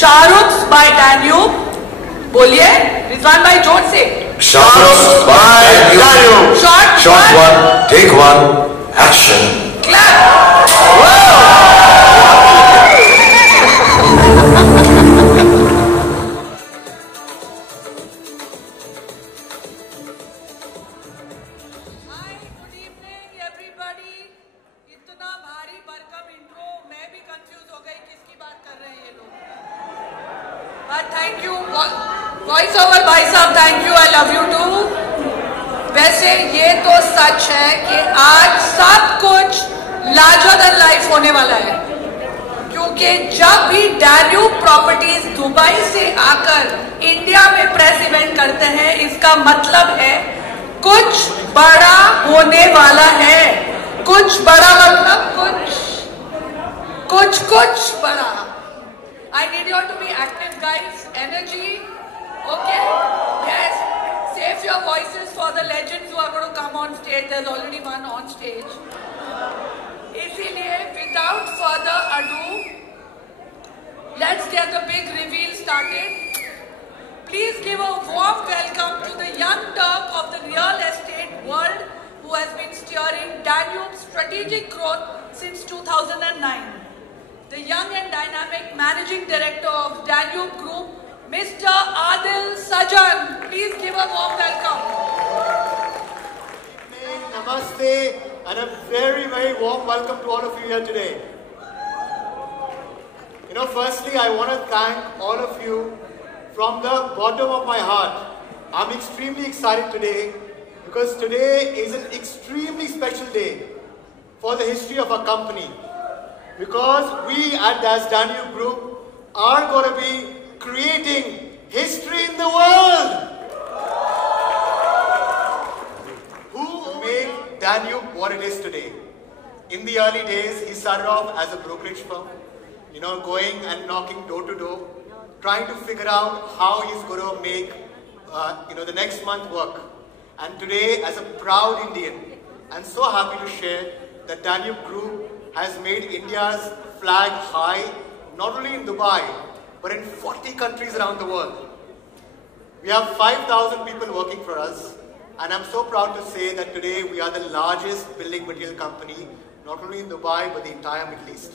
Shahrukh by Danube. बोलिए रिजवान भाई जोर से. Shahrukh by Danube. Shot one, take one, action. Clap. Hi, good evening everybody. इतना भारी भरकम इंट्रो मैं भी कंफ्यूज हो गई किसकी बात कर रहे हैं ये लोग. But thank you, voice over भाई साहब, thank you, I love you too. वैसे ये तो सच है कि आज सब कुछ larger than life होने वाला है, क्योंकि जब भी Danube प्रॉपर्टीज दुबई से आकर इंडिया में प्रेस इवेंट करते हैं, इसका मतलब है कुछ बड़ा होने वाला है. कुछ बड़ा मतलब कुछ बड़ा. I need you all to be active, guys. Energy. Okay? Yes. Save your voices for the legends who are going to come on stage. There's already one on stage. इसीलिए, without further ado, let's get the big reveal started. Please give a warm welcome to the young Turk of the real estate world who has been steering Danube's strategic growth since 2009. The young and dynamic managing director of Danube Group, Mr. Adil Sajan. Please give a warm welcome. Namaste and a very, very warm welcome to all of you here today. Firstly, I want to thank all of you from the bottom of my heart. I'm extremely excited today because today is an extremely special day for the history of our company. Because we at Das Danube Group are going to be creating history in the world. Who made Danube what it is today? In the early days, he started off as a brokerage firm, going and knocking door to door, trying to figure out how he's going to make, the next month work. And today, as a proud Indian, I'm so happy to share that Danube Group has made India's flag high, not only in Dubai, but in 40 countries around the world. We have 5,000 people working for us, and I'm so proud to say that today we are the largest building material company, not only in Dubai, but the entire Middle East.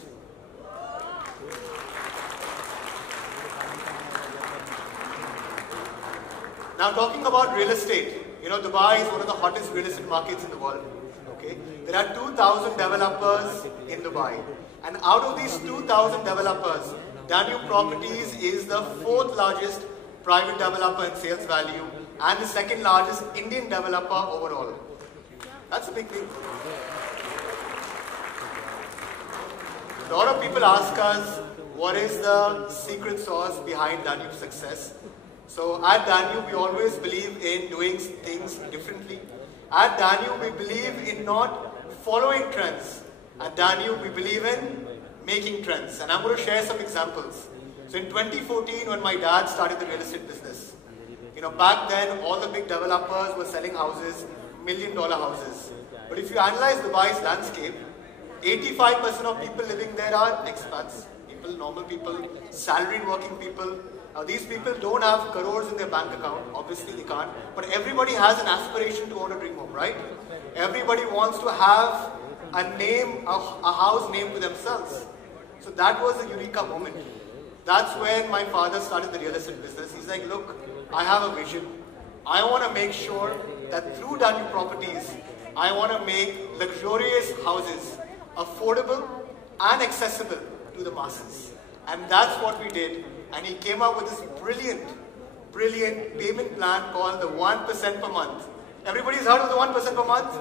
Now talking about real estate, Dubai is one of the hottest real estate markets in the world. Okay? There are 2,000 developers in Dubai. And out of these 2,000 developers, Danube Properties is the 4th largest private developer in sales value and the 2nd largest Indian developer overall. That's a big thing. A lot of people ask us, what is the secret sauce behind Danube's success? So at Danube, we always believe in doing things differently. At Danube, we believe in not following trends. At Danube, we believe in making trends. And I'm going to share some examples. So in 2014, when my dad started the real estate business, back then, all the big developers were selling houses, $1 million houses. But if you analyze Dubai's landscape, 85% of people living there are expats, normal people, salaried working people. Now these people don't have crores in their bank account, obviously they can't, but everybody has an aspiration to own a dream home, right? Everybody wants to have a name, a house named to themselves. So that was the Eureka moment. That's when my father started the real estate business. He's like, look, I have a vision. I want to make sure that through Danube Properties, I want to make luxurious houses affordable and accessible to the masses. And that's what we did. And he came up with this brilliant payment plan called the 1% per month. Everybody's heard of the 1% per month?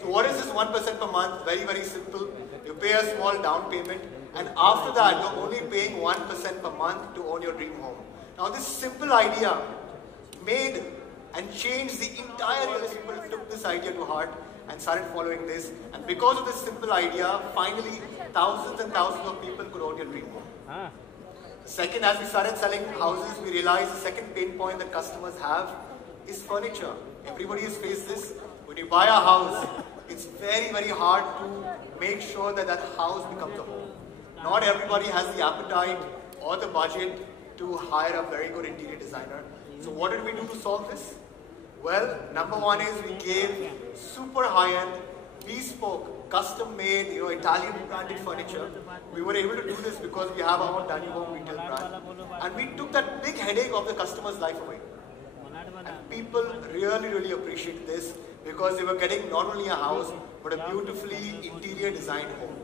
So what is this 1% per month? Very, very simple. You pay a small down payment, and after that, you're only paying 1% per month to own your dream home. Now this simple idea made and changed the entire real estate. People took this idea to heart and started following this. And because of this simple idea, finally, thousands and thousands of people could own your dream home. Second, as we started selling houses, we realized the second pain point that customers have is furniture. Everybody has faced this. When you buy a house, it's very, very hard to make sure that that house becomes a home. Not everybody has the appetite or the budget to hire a very good interior designer. So what did we do to solve this? Well, number one is we gave super high-end, bespoke, custom-made, Italian branded furniture. We were able to do this because we have our own Danube Home retail brand. And we took that big headache of the customer's life away. And people really appreciated this because they were getting not only a house, but a beautifully interior designed home.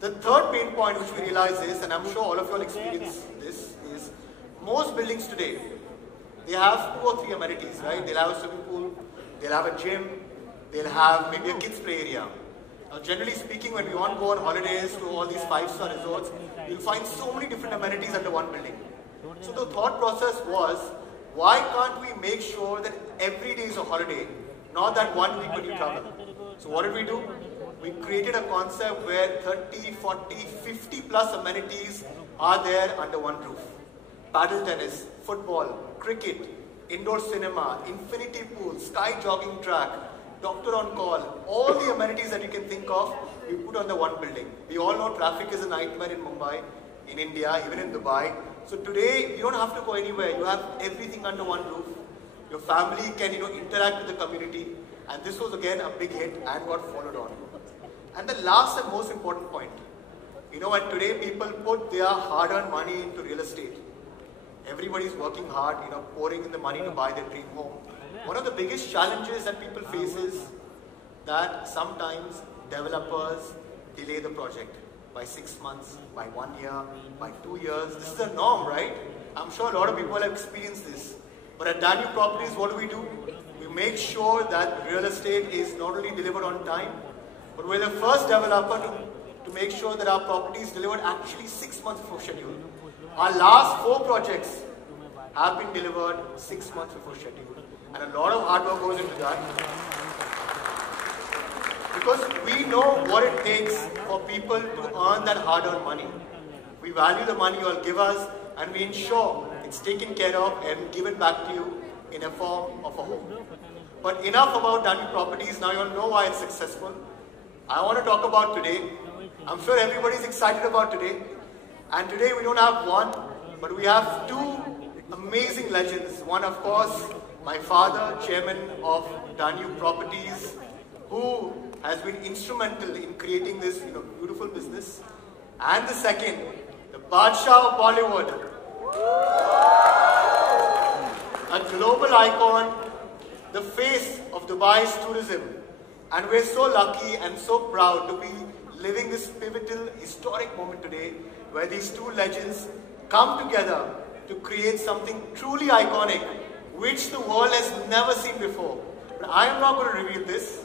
The third pain point which we realize is, and I'm sure all of you all experience this, is most buildings today, they have 2 or 3 amenities, right? They'll have a swimming pool, they'll have a gym, they'll have maybe a kids play area. Now generally speaking, when we want to go on holidays to all these 5-star resorts, you'll find so many different amenities under one building. So the thought process was, why can't we make sure that every day is a holiday, not that 1 week when you travel? So what did we do? We created a concept where 30, 40, 50 plus amenities are there under one roof. Paddle tennis, football, cricket, indoor cinema, infinity pool, sky jogging track, doctor on call, all the amenities that you can think of, we put on the one building. We all know traffic is a nightmare in Mumbai, in India, even in Dubai. So today, you don't have to go anywhere. You have everything under one roof. Your family can, interact with the community. And this was again a big hit and got followed on. And the last and most important point, when today people put their hard-earned money into real estate, everybody's working hard, pouring in the money to buy their dream home. One of the biggest challenges that people face is that sometimes developers delay the project by 6 months, by 1 year, by 2 years. This is a norm, right? I'm sure a lot of people have experienced this. But at Danube Properties, what do? We make sure that real estate is not only delivered on time, but we're the first developer to make sure that our property is delivered actually 6 months before schedule. Our last 4 projects have been delivered 6 months before schedule. And a lot of hard work goes into that. Because we know what it takes for people to earn that hard-earned money. We value the money you all give us, and we ensure it's taken care of and given back to you in a form of a home. But enough about Danube Properties. Now you all know why it's successful. I want to talk about today. I'm sure everybody's excited about today. And today we don't have one, but we have 2 amazing legends. One, of course, my father, chairman of Danube Properties, who has been instrumental in creating this beautiful business. And the second, the Badshah of Bollywood, a global icon, the face of Dubai's tourism. And we're so lucky and so proud to be living this pivotal, historic moment today where these 2 legends come together to create something truly iconic, which the world has never seen before. But I am not going to reveal this.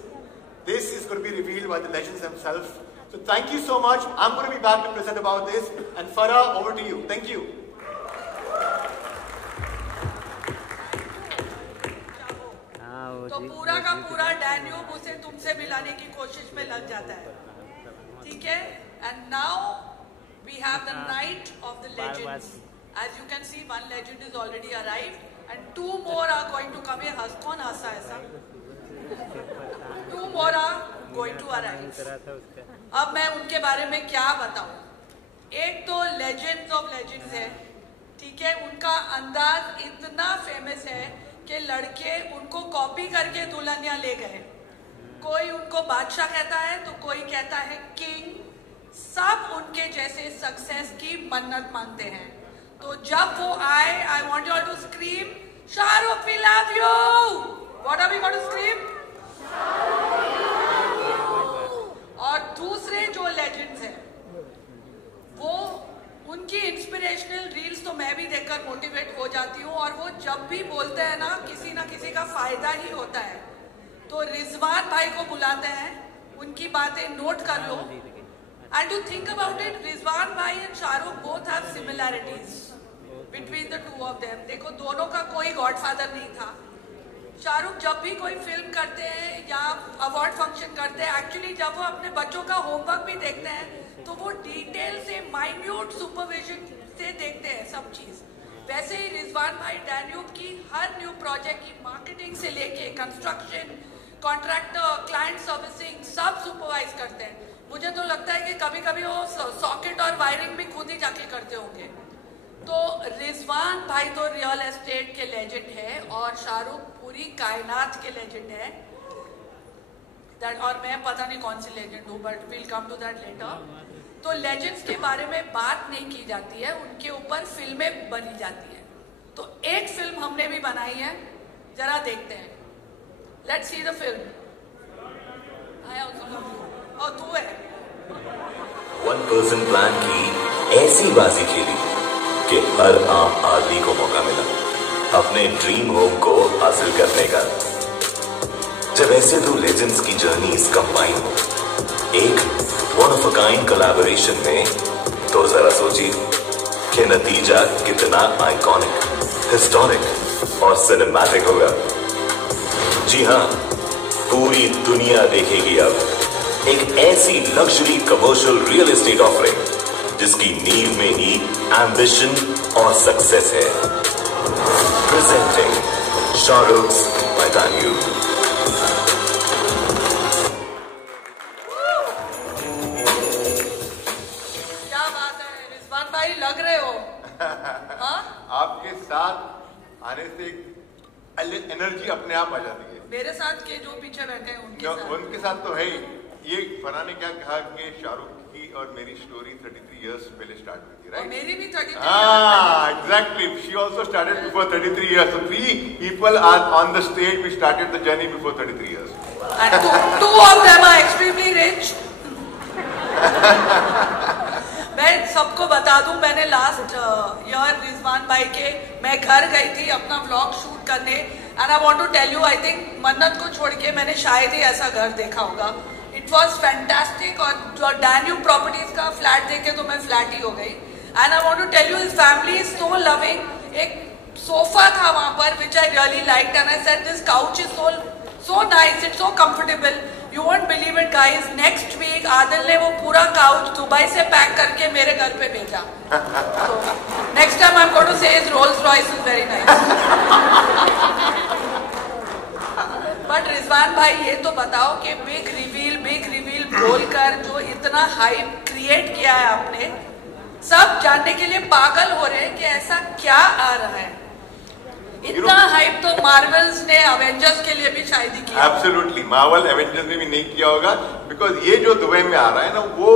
This is going to be revealed by the legends themselves. So thank you so much. I'm going to be back to present about this. And Farah, over to you. Thank you. तो पूरा का पूरा Danube उसे तुमसे मिलाने की कोशिश में लग जाता है, ठीक है? And now we have the night of the legends. As you can see, 1 legend is already arrived, and 2 more are going to come here. कौन हंसा ऐसा? 2 more are going to arrive. अब मैं उनके बारे में क्या बताऊं? एक तो legends of legends है, ठीक है? उनका अंदाज इतना फेमस है कि लड़के उनको कॉपी करके दुल्हनिया ले गए. कोई उनको बादशाह कहता है तो कोई कहता है किंग. सब उनके जैसे सक्सेस की मन्नत मांगते हैं. तो जब वो आए, I want you all to scream Shahrukh we love you. What are we going to scream? और दूसरे जो लेजेंड्स हैं, वो उनकी इंस्पिरेशनल रील्स तो मैं भी देखकर मोटिवेट हो जाती हूँ. और वो जब भी बोलते हैं ना किसी का फायदा ही होता है. तो रिजवान भाई को बुलाते हैं, उनकी बातें नोट कर लो. And you think about it, Rizwan bhai and Shahrukh both have similarities between the 2 of them. देखो, दोनों का कोई गॉडफादर नहीं था. शाहरुख जब भी कोई फिल्म करते हैं या अवार्ड फंक्शन करते हैं, एक्चुअली जब वो अपने बच्चों का होमवर्क भी देखते हैं तो वो डिटेल से, माइन्यूट सुपरविजन से देखते हैं सब चीज. वैसे ही रिजवान भाई डैन्यूब की हर न्यू प्रोजेक्ट की मार्केटिंग से लेके कंस्ट्रक्शन, कॉन्ट्रैक्टर, क्लाइंट सर्विसिंग सब सुपरवाइज करते हैं. मुझे तो लगता है कि कभी कभी वो सॉकेट और वायरिंग भी खुद ही जाके करते होंगे। तो रिजवान भाई तो रियल एस्टेट के लेजेंड है और शाहरुख पूरी कायनात के लेजेंड है। और मैं पता नहीं कौन सी लेजेंड हूँ, but will come to that later. तो लेजेंड्स के बारे में बात नहीं की जाती है, उनके ऊपर फिल्में बनी जाती है। तो एक फिल्म हमने भी बनाई है, जरा देखते हैं। Let's see the film. और तू है वन पर्सन प्लान की ऐसी बाजी खेली कि हर आम आदमी को मौका मिला अपने ड्रीम होम को हासिल करने का। जब ऐसे दो लेजेंड्स की जर्नीज कंबाइन हो एक one of a kind collaboration में, तो जरा सोचिए कि नतीजा कितना आइकॉनिक, हिस्टोरिक और सिनेमैटिक होगा। जी हाँ, पूरी दुनिया देखेगी अब एक ऐसी luxury commercial real estate offering जिसकी नींव में ही एम्बिशन और सक्सेस है। Presenting Shahrukhz by Danube. क्या बात है रिजवान भाई, लग रहे हो। हाँ? आपके साथ आने से एनर्जी अपने आप आ जाती है। मेरे साथ के जो पीछे बैठे हैं उनके साथ तो है ही। ये फना ने क्या कहा कि शाहरुख की और मेरी स्टोरी 33 इयर्स पहले स्टार्ट हुई थी, राइट? मेरी भी 33 exactly. She also started before 33 years. So 3 people are on the stage. We started the journey before 33 years. And two of them are extremely rich. मैं सबको बता दूं, मैंने लास्ट ईयर रिजवान भाई के मैं घर गई थी अपना व्लॉग शूट करने। And I want to tell you, I think Mannat को छोड़ के मैंने शायद ही ऐसा घर देखा होगा। It was fantastic. और जो डैन्यूब प्रॉपर्टीज का फ्लैट देखे तो मैं फ्लैट ही हो गई। And I want to tell you, his family is so loving. एक सोफा था वहां पर which I really liked and I said this couch is so nice, it's so comfortable. You won't believe it guys, next week Adil ने वो पूरा couch Dubai से pack करके मेरे घर पे भेजा। So next time I'm going to say his Rolls Royce is very nice. But Rizwan भाई ये तो बताओ कि बिग रिवील बोलकर जो इतना हाइप क्रिएट किया है आपने, सब जानने के लिए पागल हो रहे हैं कि ऐसा क्या आ रहा है। इतना हाइप तो मार्वल्स ने एवेंजर्स के लिए भी शायद ही किया। एब्सोल्युटली, मार्वल एवेंजर्स ने भी नहीं किया होगा, बिकॉज ये जो दुबई में आ रहा है ना, वो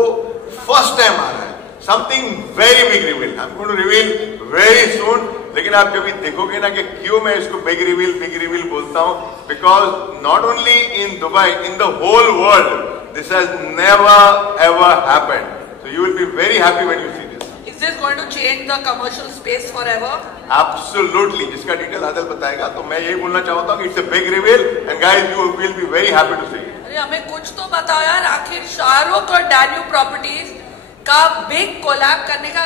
फर्स्ट टाइम आ रहा है। Something very big reveal, I am going to reveal very soon. लेकिन आप जब देखोगे ना कि क्यों मैं इसको बिग रिवील बोलता हूँ, because not only in Dubai, in the whole world this has never ever happened. So you will be very happy when you see this. Is this going to change the commercial space forever? Absolutely. जिसका detail Adil बताएगा। तो मैं यही बोलना चाहता हूँ कि it's a big reveal and guys you will be very happy to see it. अरे हमें कुछ तो बताओ यार, आखिर शाहरुख और डैन्यूब प्रॉपर्टीज का बिग कोलैब करने का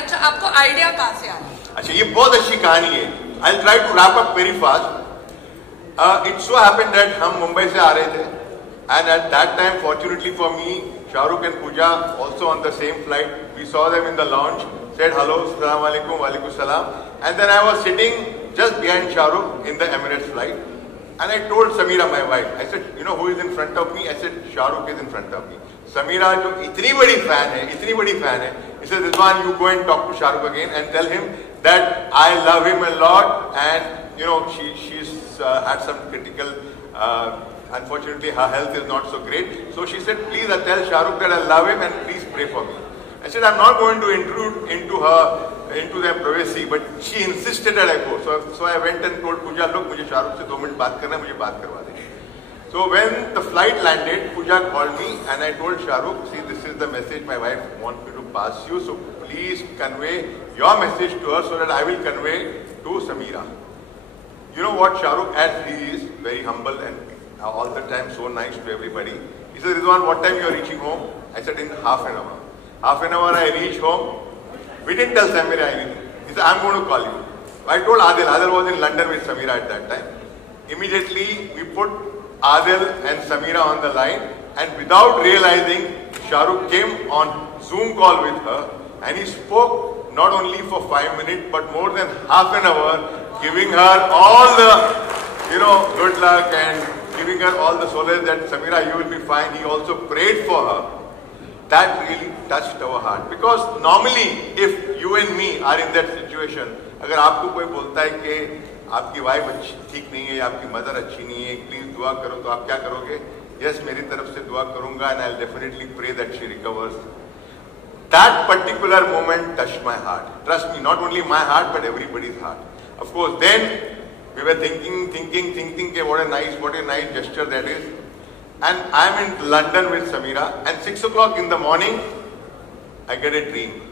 अच्छा आपको आइडिया कहाँ से आया? अच्छा, ये बहुत अच्छी कहानी है। I'll try to wrap up very fast. It so happened that हम मुंबई से आ रहे थे and at that time fortunately for me, Shahrukh and Pooja also on the same flight. We saw them in the lounge, said hello, Assalamu alaikum, wa alaikum salam. And then I was sitting just behind Shahrukh in the Emirates flight. And I told Samira, my wife, I said, you know who is in front of me? I said, Shahrukh is in front of me. Samira, जो इतनी बड़ी fan है, he said, Rizwan, you go and talk to Shahrukh again and tell him that I love him a lot. And you know, she's had some critical. Unfortunately, her health is not so great. So she said, please tell Shahrukh that I love him and please pray for me. I said, I'm not going to intrude into their privacy, but she insisted that I go. So I went and told Pooja, look, मुझे शाहरुख से 2 minute बात करना है, मुझे बात करवा दे. So when the flight landed, Pooja called me and I told Shahrukh, see, this is the message my wife wants me to pass you. So please convey your message to her so that I will convey to Samira. You know what, Shahrukh, as he is very humble and all the time so nice to everybody. He said, Rizwan, what time you are reaching home? I said, in half an hour. Half an hour I reach home. We didn't tell Samira anything. He said, I'm going to call you. I told Adil. Adil was in London with Samira at that time. Immediately we put Adil and Samira on the line, and without realizing, Shahrukh came on Zoom call with her and he spoke not only for 5 minutes but more than half an hour, giving her all the, good luck and giving her all the solace that Samira, you will be fine. He also prayed for her. that really touched our heart. Because normally, if you and me are in that situation, अगर आपको कोई बोलता है कि आपकी wife अच्छी ठीक नहीं है, आपकी मदर अच्छी नहीं है, प्लीज दुआ करो, तो आप क्या करोगे? यस, मेरी तरफ से दुआ करूंगा, and I'll definitely pray that she recovers. That particular moment touched my heart. Trust me, not only my heart but everybody's heart. Of course, then we were thinking, what a nice gesture that is. And I'm in London with Samira, and 6 o'clock in the morning, I get a dream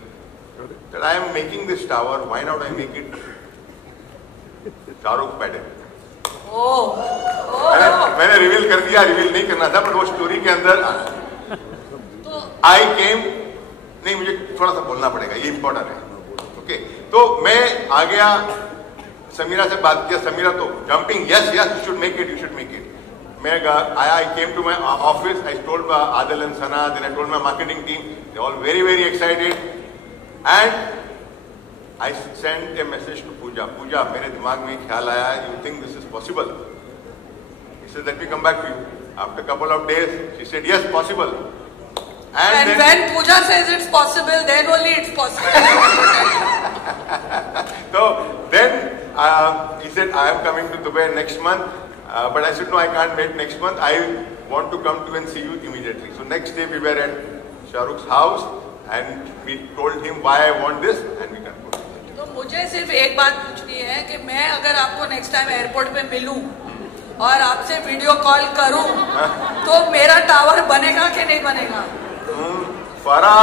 that I am making this tower. Why not I make it Shahrukh pattern? मैंने reveal कर दिया, reveal नहीं करना था, but वो story के अंदर आई केम, नहीं मुझे थोड़ा सा बोलना पड़ेगा, ये इंपॉर्टेंट है. ओके, तो मैं आ गया, समीरा से बात किया, समीरा तो jumping, yes you should make it. मैं आया, I came to my office, I told Adil and Sana, then I told my marketing team, they're all very excited, and I sent a message to Pooja, मेरे दिमाग में ख्याल आया, you think this is possible? He said, let me come back to you. After a couple of days, she said, yes, possible. And then, when Pooja says it's possible, then only it's possible. So then he said, I am coming to Dubai next month. But I said, no, I can't wait next month. I want to come to and see you immediately. So next day we were at Shahrukh's house and we told him why I want this and we concluded. तो मुझे सिर्फ एक बात पूछनी है कि मैं अगर आपको नेक्स्ट टाइम एयरपोर्ट पे मिलूं और आपसे वीडियो कॉल करूं तो मेरा टावर बनेगा कि नहीं बनेगा? फरा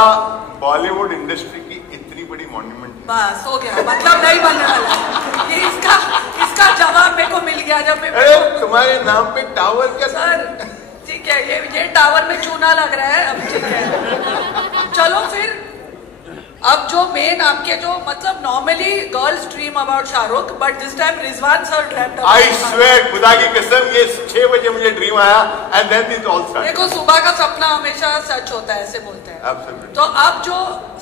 बॉलीवुड इंडस्ट्री की इतनी बड़ी मॉन्यूमेंट, बस हो गया, मतलब नहीं बनने वाला. ये इसका जवाब मेरे को मिल गया जब मैं तुम्हारे नाम पे टावर क्या? सर ठीक है, ये टावर में चूना लग रहा है, अब ठीक है. चलो फिर अब जो मेन आपके जो मतलब normally girls dream about Shahrukh, but this time Rizwan sir dreamed about. I swear, खुदा की कसम, ये 6 बजे मुझे ड्रीम आया and then this all start. देखो, सुबह का सपना हमेशा सच होता है, ऐसे बोलते हैं. Absolutely. तो अब जो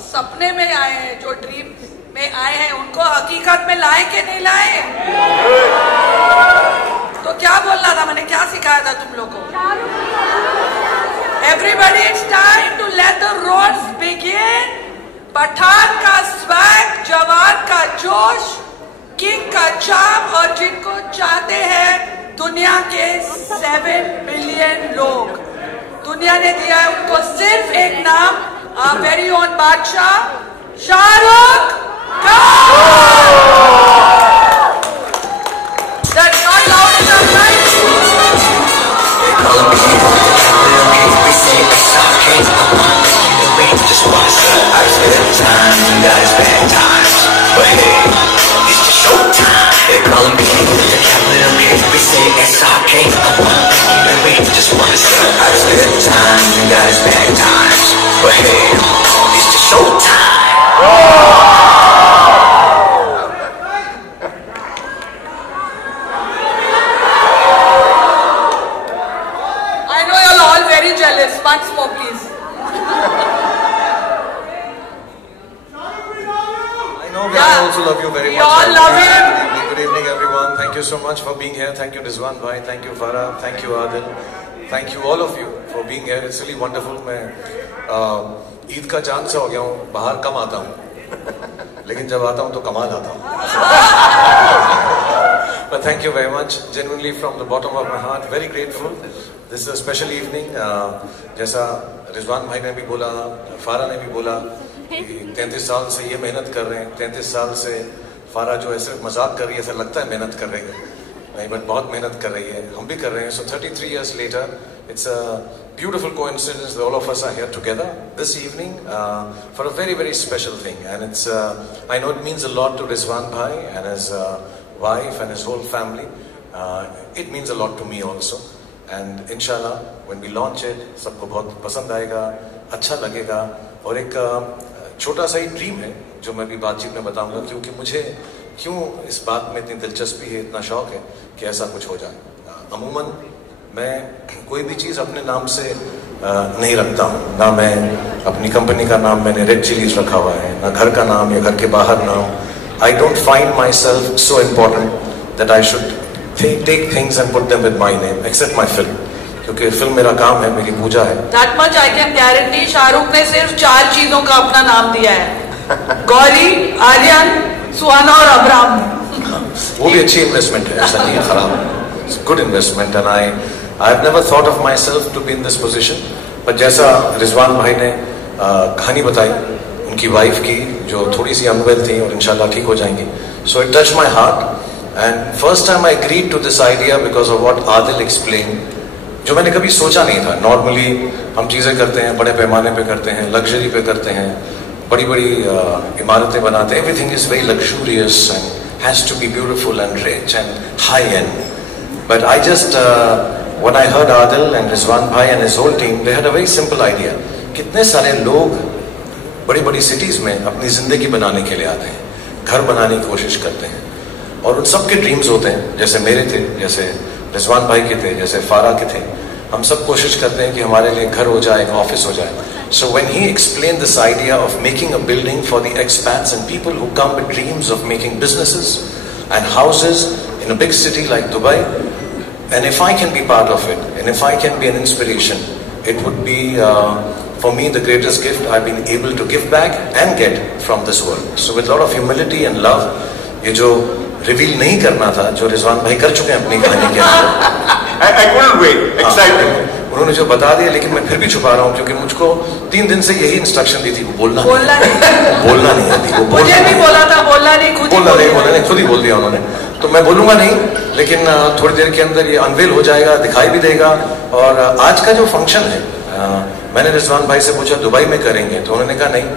सपने में आए हैं, जो ड्रीम में आए हैं, उनको हकीकत में लाए कि नहीं लाए? तो क्या बोलना था, मैंने क्या सिखाया था तुम लोगों को? Everybody, it's time to let the roads begin. Pathaan का स्वैग, जवान का जोश, किंग का चार्म, और जिनको चाहते हैं दुनिया के 7 बिलियन लोग. दुनिया ने दिया है उनको सिर्फ एक नाम, our very own बादशाह Shahrukh Khan. That's not loud enough, right? Just wanna say I spend time in guys bad times, but hey, it's just showtime. They call him king, the capital K. We say S.I.K. We just wanna say I spend time in guys bad times, but hey, it's just showtime. I know you're all very jealous. Once more, please. We also love you very much. We all love him. Good evening, everyone. Thank you so much for being here. Thank you, Rizwan bhai. Thank you, Farah. Thank you, Adil. Thank you, all of you, for being here. It's really wonderful. मैं ईद का चांद सा हो गया हूँ. बाहर कम आता हूँ, लेकिन जब आता हूँ तो कमाल आता हूँ. But thank you very much. Genuinely, from the bottom of my heart, very grateful. This is a special evening. जैसा रिजवान भाई ने भी बोला, फारा ने भी बोला, 33 साल से ये मेहनत कर रहे हैं. 33 साल से फारा जो है सिर्फ मजाक कर रही है, ऐसा लगता है मेहनत कर रही है, नहीं, बट बहुत मेहनत कर रही है. हम भी कर रहे हैं. So 33 years later, it's a beautiful coincidence that all of us are here together this evening for a very special thing. And it's I know it means a lot to Rizwan bhai and his wife and his whole family. It means a lot to me also. And inshallah, when we launch it, सबको बहुत पसंद आएगा, अच्छा लगेगा. और एक छोटा सा ही ड्रीम है जो मैं भी बातचीत में बताऊंगा, क्योंकि मुझे क्यों इस बात में इतनी दिलचस्पी है, इतना शौक है कि ऐसा कुछ हो जाए. अमूमन मैं कोई भी चीज़ अपने नाम से नहीं रखता हूँ. ना मैं अपनी कंपनी का नाम मैंने रेड चिलीज रखा हुआ है, ना घर का नाम या घर के बाहर नाम. I don't find my self so important that I should take things and put them with my name, except my film. क्योंकि फिल्म मेरा काम है, मेरी पूजा है। That much I can guarantee, Shahrukh ने सिर्फ 4 चीजों का अपना नाम दिया है, गौरी, आर्यन, सुहाना और अब्राम। वो भी अच्छी इन्वेस्टमेंट है, ऐसा नहीं है खराब। It's good investment and I've never thought of myself to be in this position. पर जैसा रिजवान भाई ने कहानी बताई उनकी वाइफ की जो थोड़ी सी अनवेल थी और इंशाल्लाह ठीक हो जाएंगी, so it touched my heart and first time I agreed to this idea because of what Adil explained, जो मैंने कभी सोचा नहीं था। नॉर्मली हम चीजें करते हैं, बड़े पैमाने पे करते हैं, लग्जरी पे करते हैं, बड़ी बड़ी इमारतें बनाते हैं, everything is very luxurious and has to be beautiful and rich and high end, but I just when I heard Adil and Rizwan Bhai and his whole team, they had a very simple idea. कितने सारे लोग बड़ी बड़ी cities में अपनी जिंदगी बनाने के लिए आते हैं, घर बनाने की कोशिश करते हैं, और उन सबके ड्रीम्स होते हैं, जैसे मेरे थे, जैसे रिजवान भाई के थे, जैसे फारा के थे। हम सब कोशिश करते हैं कि हमारे लिए घर हो जाए, ऑफिस हो जाए। So when he explained this idea of making a building for the expats and people who come with dreams of making businesses and houses in a big city like Dubai, and if I can be part of it, and if I can be an inspiration, it would be for me the greatest gift I've been able to give back and get from this world. So with a lot of humility and love, ये जो reveal नहीं करना था, जो रिजवान भाई कर चुके हैं अपनी कहानी के अंदर, I couldn't wait, excited. उन्होंने जो बता दिया, लेकिन मैं फिर भी छुपा रहा हूँ क्योंकि मुझको 3 दिन से यही इंस्ट्रक्शन दी थी, वो बोलना नहीं आती। वो मुझे भी बोला था बोलना नहीं, खुद ही बोल दिया उन्होंने। तो मैं बोलूंगा नहीं, लेकिन थोड़ी देर के अंदर ये अनवेल हो जाएगा, दिखाई भी देगा। और आज का जो फंक्शन है, मैंने रिजवान भाई से पूछा दुबई में करेंगे, तो उन्होंने कहा नहीं,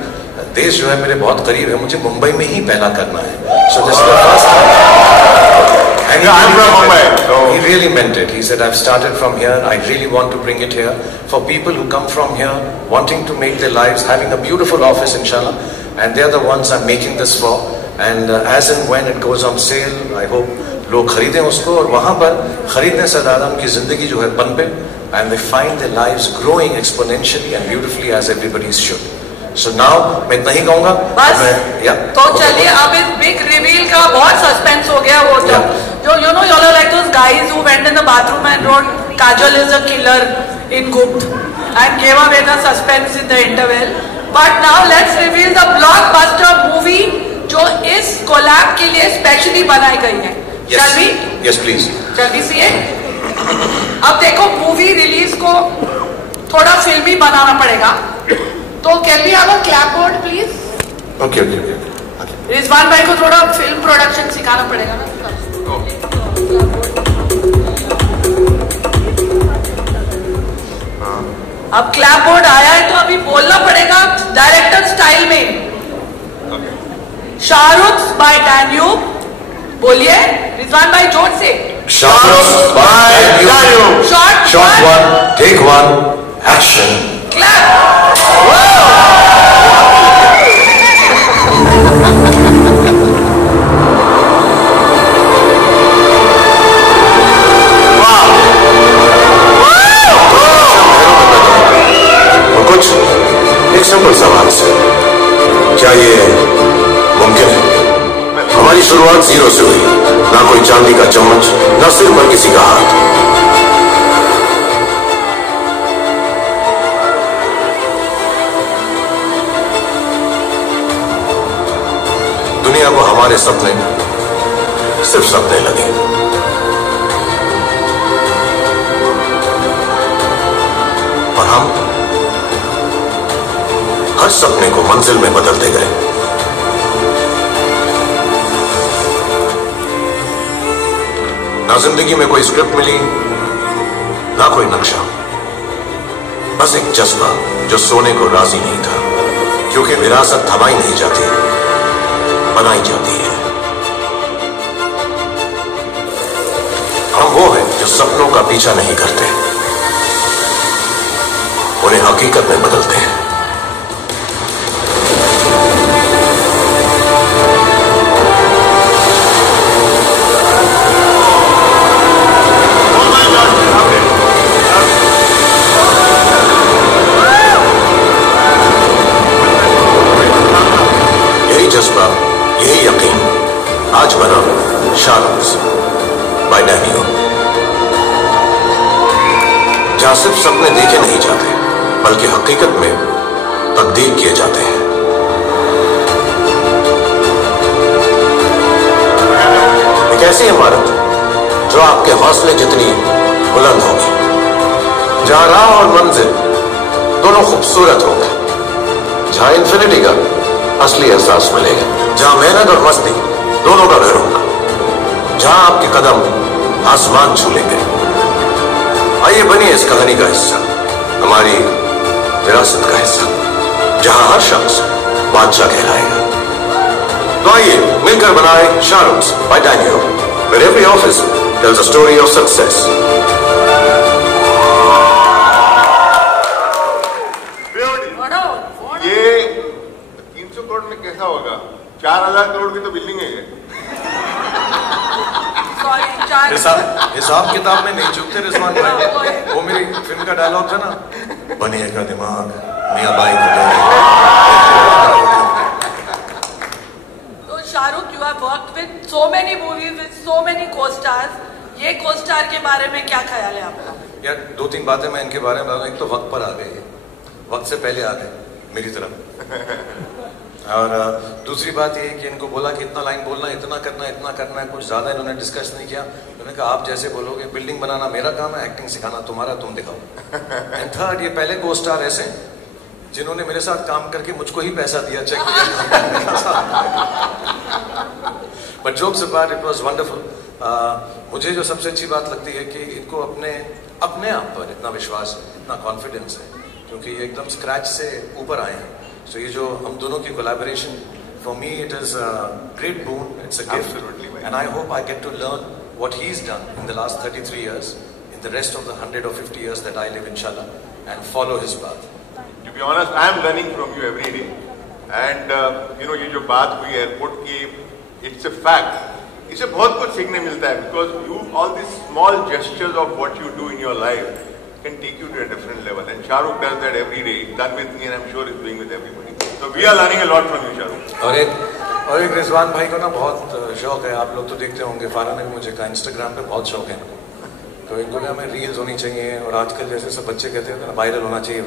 देश जो है मेरे बहुत करीब है, मुझे मुंबई में ही पहला करना है। So this is the first time. And I'm from Mumbai. So he really meant it. He said, I've started from here. I really want to bring it here for people who come from here, wanting to make their lives, having a beautiful office, inshallah. And they're the ones I'm making this for. And as and when it goes on sale, I hope लोग खरीदें उसको, और वहाँ पर खरीदने से ज़्यादा उनकी ज़िंदगी जो है पनपे, and they find their lives growing exponentially and beautifully as everybody should. So now मैं इतना ही कहूँगा बस। तो चलिए, अब इस बिग रिवील का बहुत सस्पेंस हो गया। वो जो you know, you all are like those guys who went in the bathroom and wrote Kajol is a killer in Gupt and gave away the suspense in the interval. But now let's reveal the blockbuster movie जो इस collab के लिए specially बनाई गई है। Shall we? Yes, please. Shall we see it? अब देखो, movie release को थोड़ा फिल्मी बनाना पड़ेगा, तो can we have a clap board please? Okay. Rizwan भाई को थोड़ा फिल्म प्रोडक्शन सिखाना पड़ेगा ना। अब क्लैप बोर्ड आया है तो अभी बोलना पड़ेगा डायरेक्टर स्टाइल में। शाहरुख बाय डैन्यूब, बोलिए रिजवान भाई जोर से। Shahrukh by Danube. Shot 1, take 1, action. Clap. कुछ एक सिंपल सवाल से, क्या ये मुमकिन है? हमारी शुरुआत 0 से हुई, ना कोई चांदी का चम्मच, ना सिर पर किसी का हाथ। दुनिया को हमारे सपने सिर्फ सपने लगे, और हम हर सपने को मंजिल में बदलते गए। ना जिंदगी में कोई स्क्रिप्ट मिली, ना कोई नक्शा, बस एक जज्बा जो सोने को राजी नहीं था, क्योंकि विरासत थमाई नहीं जाती, बनाई जाती है। हम वो हैं जो सपनों का पीछा नहीं करते, उन्हें हकीकत में बदलते हैं। यही जज्बा, यही यकीन आज बना शाहरुख बाय डैन्यूब। जहां सिर्फ सपने देखे नहीं जाते बल्कि हकीकत में तब्दील किए जाते हैं। एक ऐसी इमारत जो आपके हौसले जितनी बुलंद होगी, जहां राह और मंजिल दोनों खूबसूरत होंगे, जहां इन्फिनिटी का असली एहसास मिलेगा, जहां मेहनत और मस्ती दोनों का घर होगा, जहां आपके कदम आसमान छू लेंगे। आइए बनिए इस कहानी का हिस्सा, हमारी विरासत का हिस्सा, जहां हर शख्स बादशाह कहलाएगा। तो आइए मिलकर बनाए शाहरुख्स bye डैनियो, where every office tells a story of success. ये 300 करोड़ में कैसा होगा? 4000 करोड़ की तो बिल्डिंग है ये। हिसाब किताब में नहीं चूकते रिजवान भाई। वो मेरी फिल्म का डायलॉग था ना, बनिएगा दिमाग मियां बाई तो Shahrukh, you have worked with so many movies with so many को-स्टार्स, ये को-स्टार के बारे में क्या ख्याल है आपका? यार 2-3 बातें मैं इनके बारे में बताऊं। एक तो वक्त पर आ गए, वक्त से पहले आ गए मेरी तरफ। और दूसरी बात ये कि इनको बोला कि इतना लाइन बोलना, इतना करना है, कुछ ज्यादा इन्होंने डिस्कस नहीं किया। उन्होंने कहा आप जैसे बोलोगे, बिल्डिंग बनाना मेरा काम है, एक्टिंग सिखाना तुम्हारा, तुम दिखाओ। एंड थर्ड, ये पहले को स्टार ऐसे जिन्होंने मेरे साथ काम करके मुझको ही पैसा दिया, चेक किया। But jokes apart, it was wonderful. मुझे जो सबसे अच्छी बात लगती है कि इनको अपने आप पर इतना विश्वास है, इतना कॉन्फिडेंस है, क्योंकि ये एकदम स्क्रैच से ऊपर आए हैं। So ये जो हम दोनों की collaboration, for me it is a great boon, it's a gift. Absolutely, and I hope I get to learn what he's done in the last 33 years, in the rest of the 100 or 50 years that I live, inshallah, and follow his path. To be honest, I am learning from you every day. And you know, ये जो बात हुई airport की, it's a fact. इससे बहुत कुछ सीखने मिलता है, because you, all these small gestures of what you do in your life can take you to a different level, and Shahrukh does that every day. He's done with me, and I'm sure he's doing with everybody. So we are learning a lot from you, Shahrukh. और एक रिजवान भाई को ना बहुत शौक है, आप लोग तो देखते होंगे, फारा ने भी मुझे कहा इंस्टाग्राम पे बहुत शौक है इनको। तो इनको ना हमें रील्स होनी चाहिए, और आजकल जैसे सब बच्चे कहते हैं ना वायरल होना चाहिए,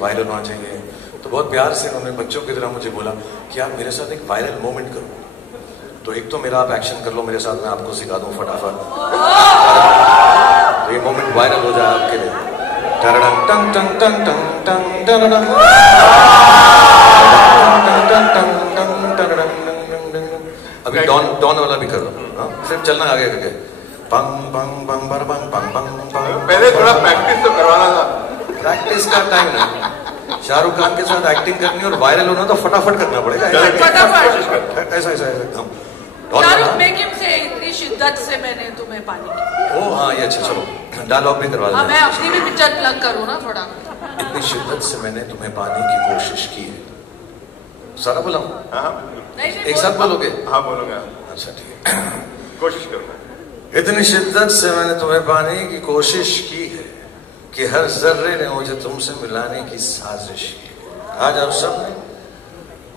तो बहुत प्यार से उन्होंने बच्चों की तरह मुझे बोला कि आप मेरे साथ एक वायरल मोमेंट करो। तो एक तो मेरा आप एक्शन कर लो मेरे साथ, मैं आपको सिखा दूं फटाफट, तो ये मोमेंट वायरल हो जाए आपके लिए। अभी डॉन वाला भी कर रहा हूँ, सिर्फ चलना आगे करके, पंग पंग पंग बर पंग पंग पंग पंग। पहले थोड़ा प्रैक्टिस तो करवाना था। प्रैक्टिस का टाइम नहीं, शाहरुख खान के साथ एक्टिंग करनी और वायरल होना तो फटाफट करना पड़ेगा। फटाफट ऐसा एकदम। शाहरुख, मेक हिम से इतनी शिद्दत से मैंने तुम्हें पानी की। ओ हाँ, ये अच्छा, चलो डायलॉग भी करवा हाँ, मैं अपनी भी पिक्चर प्लग करूँ ना थोड़ा। इतनी शिद्दत से मैंने तुम्हें पाने की कोशिश की है। सारा बोला एक साथ बोलोगे? हाँ बोलूंगा। अच्छा ठीक है, कोशिश करूंगा। इतनी शिद्दत से मैंने तुम्हें पाने की कोशिश की है कि हर जर्रे ने मुझे तुमसे मिलाने की साजिश की। आज आप सब ने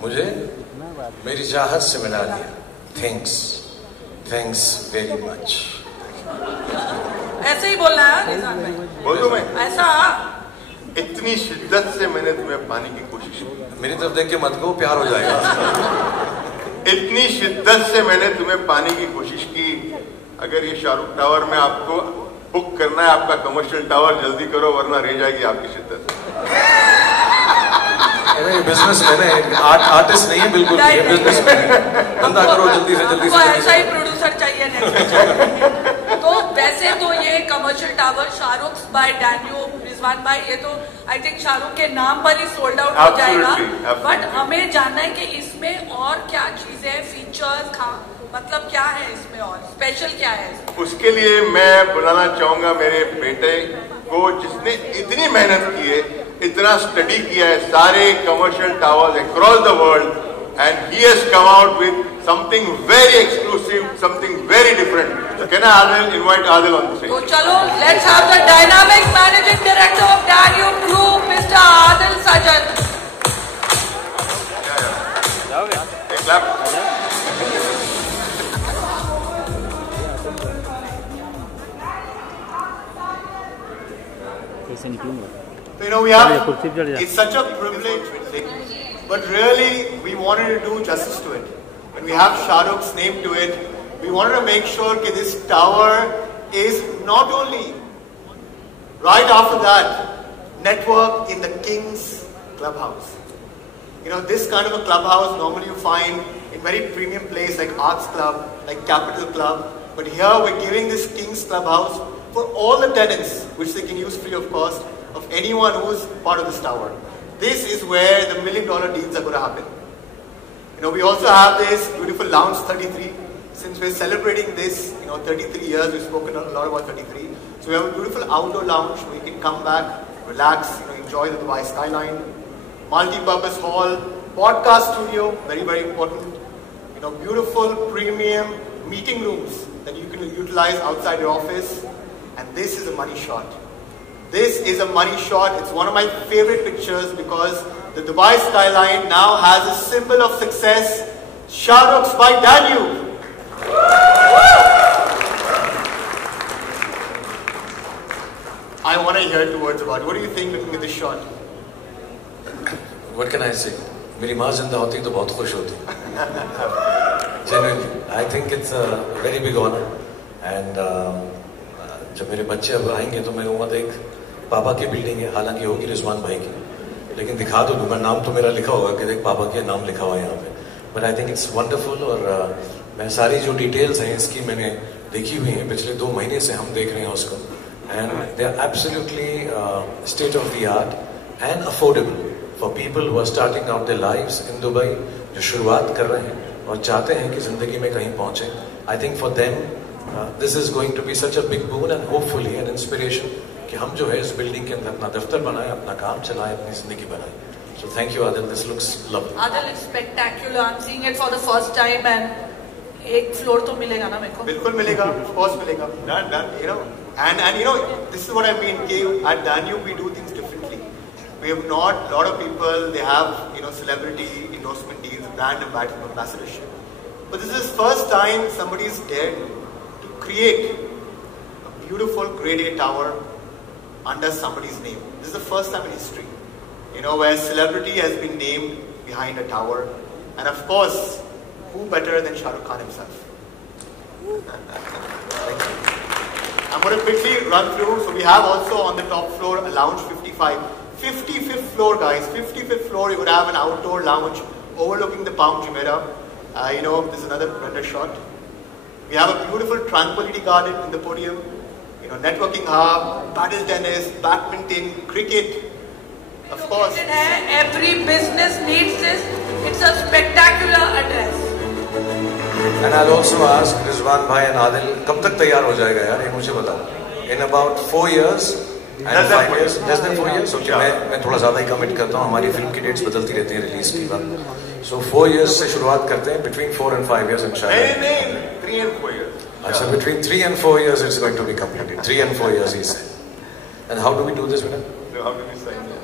मुझे मेरी चाहत से मिला दिया। Thanks very much. ऐसे ही बोलना है निजाम भाई। बोल दूं मैं? ऐसा इतनी शिद्दत से मैंने तुम्हें पाने की कोशिश की। मेरी तरफ देख के मत को, प्यार हो जाएगा। इतनी शिद्दत से मैंने तुम्हें पाने की कोशिश की। अगर ये शाहरुख टावर में आपको बुक करना है, आपका कमर्शियल टावर, जल्दी करो वरना रह जाएगी आपकी शिद्दत। अरे बिजनेस मैन है, आर्टिस्ट नहीं है बिल्कुल, ये बिजनेस मैन है। धंधा करो जल्दी से। ऐसा ही प्रोड्यूसर चाहिए नेक्स्ट। तो वैसे तो ये commercial tower Shahrukh by Danube, Rizwan भाई, ये तो आई थिंक शाहरुख के नाम पर ही सोल्ड आउट हो जाएगा। बट हमें जानना है कि इसमें और क्या चीजें, फीचर्स, मतलब क्या है इसमें और स्पेशल क्या है? उसके लिए मैं बुलाना चाहूंगा मेरे बेटे को, जिसने इतनी मेहनत की है, इतना स्टडी किया है सारे commercial towers across the world, and he has come out with something very exclusive, something very different. Can I invite Adil on the stage? तो चलो, let's have the dynamic managing director of Danube group, mister Adil Sajan. Clap. So, you know, we have, it's such a privilege thing, but really we wanted to do justice to it. When we have Shah Rukh's name to it, we wanted to make sure that this tower is not only right after that network in the King's Clubhouse. You know, this kind of a clubhouse normally you find in very premium place like Arts Club, like Capital Club, but here we're giving this King's Clubhouse for all the tenants, which they can use free of cost, of anyone who's part of this tower. This is where the $1 million deals are going to happen. You know, we also have this beautiful Lounge 33. Since we're celebrating this, 33 years, we've spoken a lot about 33. So we have a beautiful outdoor lounge where you can come back, relax, enjoy the Dubai skyline. Multi-purpose hall, podcast studio, very, very important. Beautiful premium meeting rooms that you can utilize outside your office. And this is a money shot. This is a money shot. It's one of my favorite pictures because the Dubai skyline now has a symbol of success, Shah Rukh's by Danube. I want to hear 2 words about it. What do you think looking at this shot? What can I say? मेरी माँ जिंदा होती तो बहुत खुश होती. Genuinely, I think it's a very big honor. And जब मेरे बच्चे अब आएंगे तो मैं कहूँगा देख पापा की बिल्डिंग है, हालांकि होगी रिजवान भाई की, लेकिन दिखा तो दूंगा, नाम तो मेरा लिखा होगा कि देख पापा के नाम लिखा हुआ है यहाँ पे. But I think it's wonderful. और मैं सारी जो डिटेल्स हैं इसकी मैंने देखी हुई हैं, पिछले 2 महीने से हम देख रहे हैं उसको. And they are absolutely state of the art and affordable for people who are starting out their lives in Dubai, जो शुरुआत कर रहे हैं और चाहते हैं कि जिंदगी में कहीं पहुंचे. I think for them this is going to be such a big boon and hopefully an inspiration कि हम जो है इस बिल्डिंग के अंदर अपना दफ्तर बनाएं, अपना काम चलाएं, अपनी जिंदगी बनाएं. So thank you, Adil. This looks lovely. Adil, it's spectacular. I'm seeing it for the first time and एक फ्लोर तो मिलेगा ना मेरे को? बिल्कुल मिलेगा, of course मिलेगा. Done. And this is what I mean. At Danube we do things differently. We have not a lot of people. They have celebrity endorsement deals, brand ambassadorship. But this is the first time somebody is dared to create a beautiful Grade A tower under somebody's name. This is the first time in history, where celebrity has been named behind a tower, and of course, who better than Shah Rukh Khan himself? Thank you. I'm going to quickly run through. So we have also on the top floor a lounge 55. 55th floor, guys. 55th floor, you would have an outdoor lounge overlooking the Palm Jumeirah. This is another render shot. We have a beautiful tranquility garden in the podium. Networking hub, paddle tennis, badminton, cricket. Of course. Every business needs this. It's a spectacular address. And I'll also ask Rizwan bhai and Adil, कब तक तैयार हो जाएगा यार? ये मुझे बताओ. In about 4 years and 5 years, less than 4 years. Okay, मैं थोड़ा ज़्यादा ही commit करता हूँ. हमारी फिल्म की dates बदलती रहती हैं release के बाद. So 4 years से शुरुआत करते हैं. Between 4 and 5 years inshallah. नहीं, 3 and 4 years. So between 3 and 4 years it's going to be completed. 3 and 4 years he said. And how do we do this, Vinay? So how do we sign that?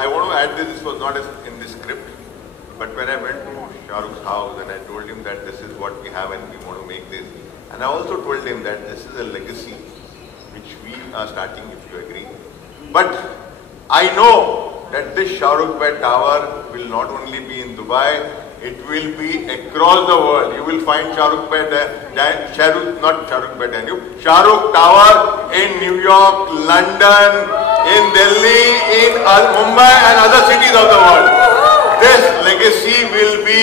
I want to add this was not in the script, but when I went to Shah Rukh's house and I told him that this is what we have and we want to make this, and I also told him that this is a legacy which we are starting, if you agree. But I know that this Shah Rukh Bhai Tower will not only be in Dubai, it will be across the world. You will find Shah Rukh Tower in New York, London, in Delhi, in Mumbai and other cities of the world. This legacy will be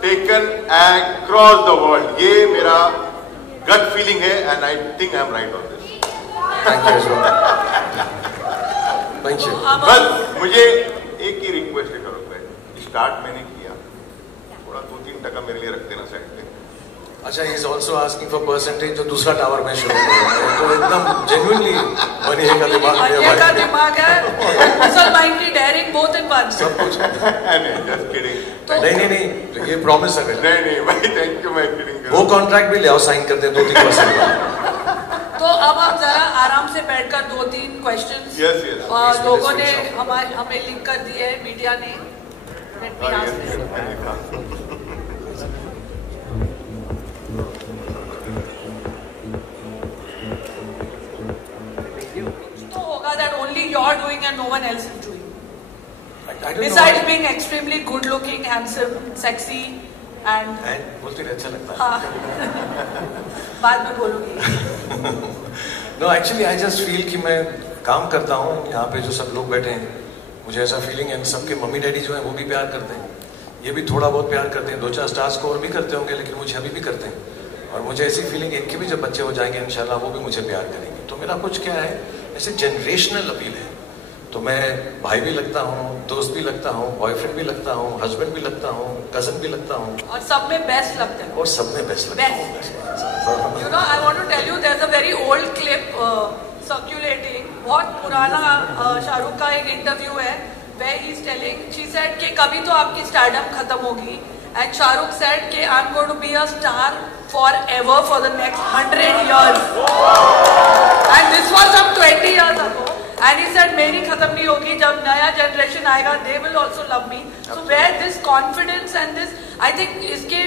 taken across the world. ये मेरा gut feeling है and I think I am right on this. Thank you. Thank you. बस मुझे एक ही request करो. Start मैंने किया, थोड़ा 2-3% मेरे लिए रख देना साइड पे। अच्छा, he is also asking for percentage जो दूसरा टावर में शुरू करूँ, तो एकदम genuinely मनी का दिमाग है मनी का दिमाग है, मुसलमान की डेयरिंग both in one। सब कुछ। नहीं, just kidding। नहीं, ये प्रॉमिस है। नहीं भाई, थैंक यू, मैं किडिंग। वो कॉन्ट्रैक्ट भी ले आओ, साइन करते हैं 2-3%। तो अब हम जरा आराम से बैठकर 2-3 क्वेश्चंस लोगों ने हमें लिंक कर दिए है, मीडिया ने। तो होगा that only you're doing and no one else is doing. Besides being extremely good looking, handsome, sexy and बोलते रहे, अच्छा लगता है। हाँ, बाद में बोलूंगी। No, actually I just feel कि मैं काम करता हूँ यहाँ पे, जो सब लोग बैठे हैं, मुझे ऐसा फीलिंग है सबके मम्मी डैडी जो हैं वो भी प्यार करते हैं, ये भी थोड़ा बहुत प्यार करते हैं, 2-4 स्टार्स को और भी करते होंगे, लेकिन मुझे अभी भी करते हैं। और मुझे ऐसी फीलिंग है इनके भी जब बच्चे हो जाएंगे इंशाल्लाह वो भी मुझे प्यार करेंगे। तो मेरा कुछ क्या है, ऐसे जनरेशनल अपील है। तो मैं भाई भी लगता हूँ, दोस्त भी लगता हूँ, बॉयफ्रेंड भी लगता हूँ, हस्बैंड भी लगता हूँ, कजन भी लगता हूँ, और सब में बेस्ट लगता है। और सब में बेस्ट लगता हूँ। You know, I want to tell you, there's a very old clip circulating. बहुत पुराना शाहरुख का एक इंटरव्यू है, where he's telling, she said कि कभी तो आपकी स्टारडम खत्म होगी, and Shahrukh said कि I'm going to be a star forever for the next 100 years. And this was some 20 years ago. And he said मेरी खत्म नहीं होगी, जब नया जनरेशन आएगा they will also love me. So where this confidence and this, I think इसके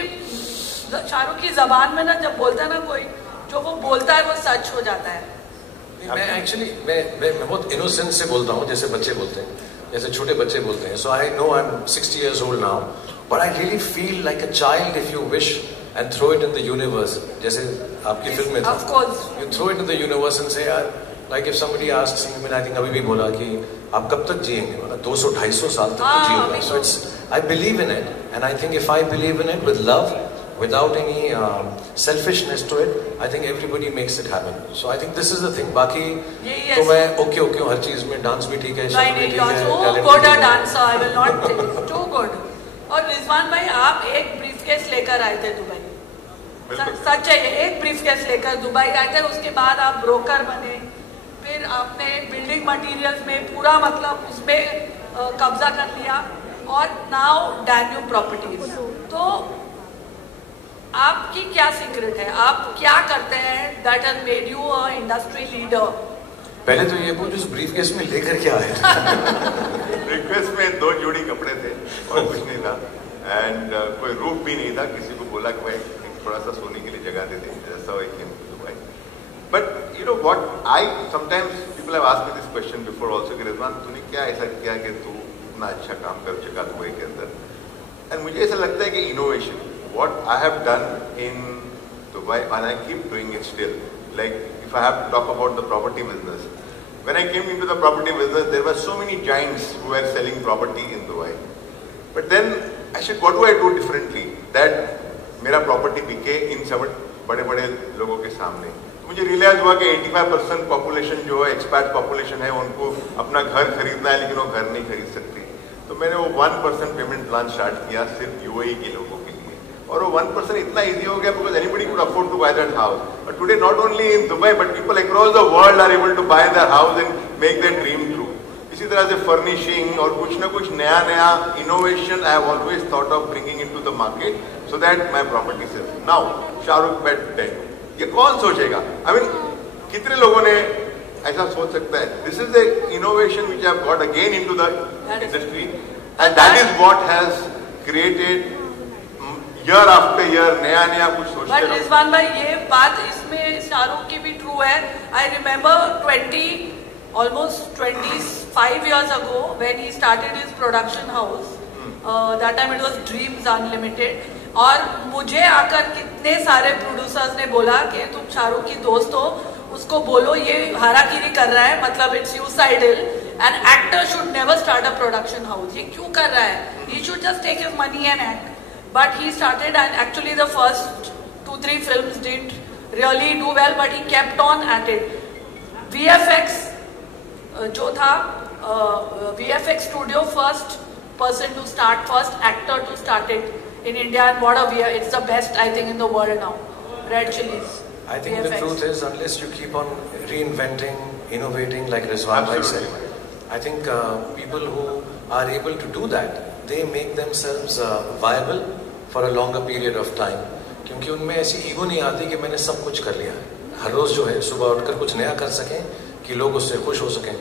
शाहरुख की जबान में ना जब बोलता है ना कोई, जो वो बोलता है वो सच हो जाता है। मैं एक्चुअली मैं बहुत इनोसेंस से बोलता हूँ, जैसे बच्चे बोलते हैं, जैसे छोटे बच्चे बोलते हैं। So I know I am 60 years old now, but I really feel like a child if you wish and throw it in the universe. जैसे आपकी फिल्म में था, of course, you throw it in the universe and say यार, like if somebody asks me, I think अभी भी बोला कि आप कब तक जिएंगे, मतलब 200-250 साल तक तो जिएगा। So it's, I believe in it, and I think if I believe in it with love, without any selfishness to it, I think everybody makes it happen. So I think this is the thing. बाकी तो मैं okay हूँ हर चीज में, dance भी ठीक है, शादी भी ठीक है, so good a dancer, I will not say it's too good. और रिजवान भाई, आप एक ब्रीफकेस लेकर आए थे दुबई, सच है, एक ब्रीफकेस लेकर दुबई आए थे, उसके बाद आप ब्रोकर बने, फिर आपने बिल्डिंग मटेरियल्स में पूरा मतलब उसमें कब्जा कर लिया, और नाउ डैन्यूब प्रॉपर्टीज। तो आपकी क्या सीक्रेट है, आप क्या करते हैं that has made you a industry leader? पहले तो ये पूछ, उस ब्रीफकेस में लेकर क्या आए? ब्रीफकेस में 2 जोड़ी कपड़े थे और कुछ नहीं था, एंड कोई रूप भी नहीं था। किसी को बोला कि भाई थोड़ा सा सोने के लिए जगह दे दें, जैसा I came to Dubai. But you know what, I sometimes people have asked me this question before also कि रिजवान तूने क्या ऐसा किया कि तू इतना अच्छा काम कर चुका दुबई के अंदर? एंड मुझे ऐसा लगता है कि innovation, what I have done in Dubai, and I keep doing it still. Like if I have to talk about the property business, when I came into the property business, there were so many giants who were selling property in Dubai. But then I said, what do I do differently that मेरा property बिके इन सब बड़े-बड़े लोगों के सामने? मुझे realise हुआ कि 85% पॉपुलेशन जो है, एक्सपैट पॉपुलेशन है, उनको अपना घर खरीदना है, लेकिन वो घर नहीं खरीद सकती। तो मैंने वो 1% पेमेंट प्लान स्टार्ट किया सिर्फ UAE के लोगों के लिए, और वो 1% इतना इजी हो गया because anybody could afford to buy that house. But today not only in Dubai but people across the world are able to buy their house and make their dream true. इसी तरह से furnishing और कुछ ना कुछ नया नया innovation I have always thought of bringing into the market so that my property sales. Now Shahrukh बेट डेड, ये कौन सोचेगा? आई मीन कितने लोगों ने ऐसा सोच सकता है? This is the innovation which I have got again into the industry, and that is what has created year after year नया नया कुछ सोचते हैं। बट रिजवान भाई, ये बात इसमें शाहरुख की भी ट्रू है। I remember almost 25 years ago when he started his production house, that time it was Dreams Unlimited, और मुझे आकर कितने सारे प्रोड्यूसर्स ने बोला कि तुम शाहरुख की दोस्त हो, उसको बोलो ये हाराकीरी कर रहा है, मतलब it's suicidal, an actor should never start a production house, ये क्यों कर रहा है, he should just take his money and act. But he started, and actually the first 2-3 films didn't really do well, but he kept on at it. VFX जो था, VFX studio first person to start, first actor to start it in India, and what a way, it's the best I think in the world now. Red Chillies. I think the truth is, unless you keep on reinventing, innovating, like Rizwan bhai said, I think people who are able to do that, they make themselves viable for a longer period of time. क्योंकि उनमें ऐसी ego नहीं आती कि मैंने सब कुछ कर लिया है. हर रोज जो है सुबह उठकर कुछ नया कर सकें कि लोग उससे खुश हो सकें.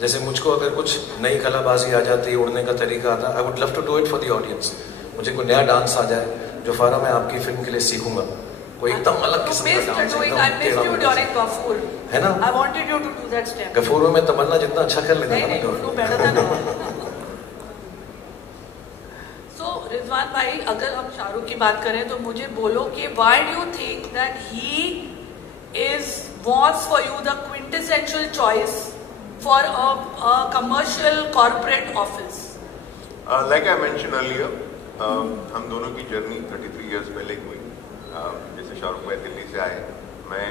जैसे मुझको अगर कुछ नई कलाबाजी आ जाती है, उड़ने का तरीका आता, I would love to do it for the audience. मुझे कोई नया डांस आ जाए जो फारा मैं आपकी फिल्म के लिए सीखूंगा, कोई एकदम अलग किस्म का डांस है ना. I wanted you to do that step. Ghafoor में तमन्ना जितना अच्छा कर लेता है ना. So रिजवान भाई, अगर हम शाहरुख की बात करें तो मुझे बोलो कि why do you think that he was for you the quintessential choice for a commercial corporate office? Like I mentioned earlier, हम दोनों की जर्नी 33 years पहले हुई. जैसे शाहरुख भाई दिल्ली से आए, मैं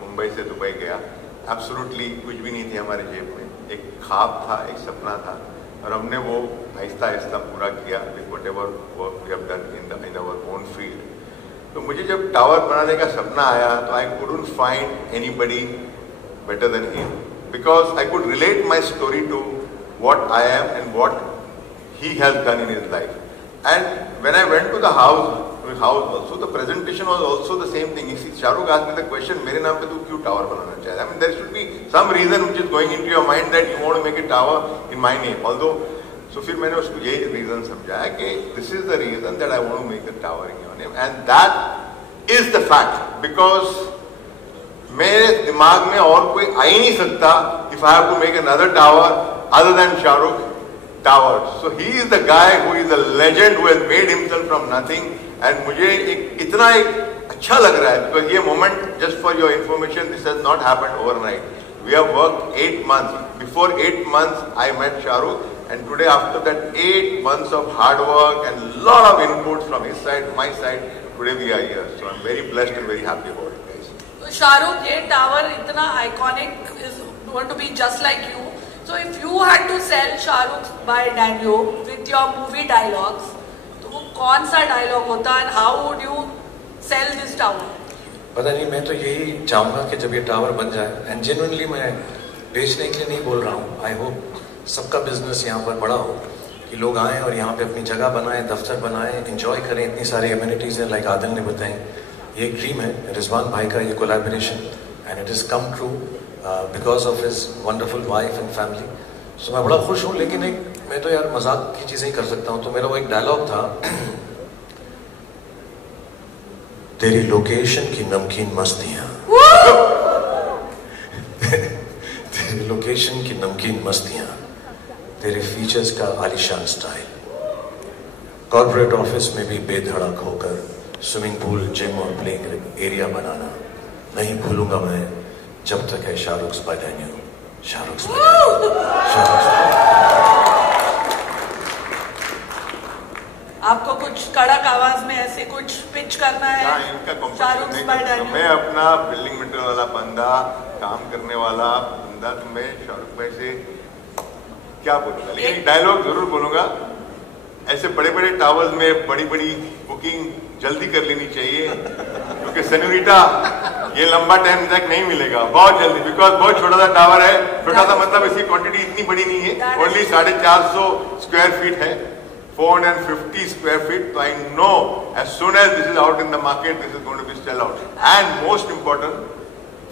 मुंबई से दुबई गया. एब्सोल्युटली कुछ भी नहीं थी हमारे जेब में. एक ख्वाब था, एक सपना था, और हमने वो आहिस्ता आहिस्ता पूरा किया with whatever work we have done in our own field. तो मुझे जब टावर बनाने का सपना आया तो I couldn't find anybody better than him, because I could relate my story to what I am and what he has done in his life. And when I went to the house also, the presentation was also the same thing. You see, Shahrukh asked me the question, मेरे नाम पे तू क्यों tower बनाना चाहता है? I mean, there should be some reason which is going into your mind that you want to make a tower in my name. Although, so फिर मैंने उसको यही reason समझाया कि this is the reason that I want to make the tower in your name, and that is the fact, because मेरे दिमाग में और कोई आ ही नहीं सकता if I have to make another tower other than Shahrukh Tower. So he is the guy who is a legend who has made himself from nothing. And मुझे इतना अच्छा लग रहा है, because ये moment, just for your information, this has not happened overnight. We have worked 8 months. Before 8 months, I met Shahrukh, and today after that 8 months of hard work and lot of input from his side, my side, today we are here. So I'm very blessed and very happy about it, guys. So Shahrukh, ये tower इतना iconic is going to be just like you. So if you had to sell Shahrukh by Daniel with your movie dialogues, कौन सा dialogue होता है, how would you sell this tower? पता नहीं, मैं तो यही चाहूंगा कि जब ये टावर बन जाए, एंड जेन्युइनली मैं बेचने के लिए नहीं बोल रहा हूँ, आई होप सबका बिजनेस यहाँ पर बड़ा हो, कि लोग आएँ और यहाँ पे अपनी जगह बनाएं, दफ्तर बनाएं, एंजॉय करें. इतनी सारी एमिनिटीज हैं, लाइक आदिल ने बताएं. ये एक ड्रीम है रिजवान भाई का, ये collaboration, and it is come true because of his wonderful wife and family. So मैं बड़ा खुश हूँ. लेकिन एक मैं तो यार मजाक की चीजें ही कर सकता हूँ. तो मेरा वो एक डायलॉग था, तेरी लोकेशन की नमकीन मस्तियां, तेरी लोकेशन की नमकीन मस्तियां, तेरे फीचर्स का आलीशान स्टाइल, कॉर्पोरेट ऑफिस में भी बेधड़क होकर स्विमिंग पूल, जिम और प्लेइंग एरिया बनाना नहीं भूलूंगा मैं जब तक है शाहरुख बाय डैनियल. शाहरुख आपको कुछ कड़क आवाज में ऐसे कुछ पिच करना है? इनका शाहरुख बाय डैनियल. मैं अपना बिल्डिंग मेटेरियल वाला बंदा, काम करने वाला बंदा, तो मैं शाहरुख भाई से क्या बोलूंगा, लेकिन डायलॉग जरूर बोलूंगा. ऐसे बड़े बड़े टावर्स में बड़ी बड़ी बुकिंग जल्दी कर लेनी चाहिए, क्योंकि सेन्योरिटा ये लंबा टाइम तक नहीं मिलेगा, बहुत जल्दी, बिकॉज बहुत छोटा सा टावर है. छोटा सा मतलब इसकी क्वांटिटी इतनी बड़ी नहीं है, ओनली 450 स्क्वायर फीट है, 450 square feet. So I know as soon as this is out in the market, this is going to be sell out. And most important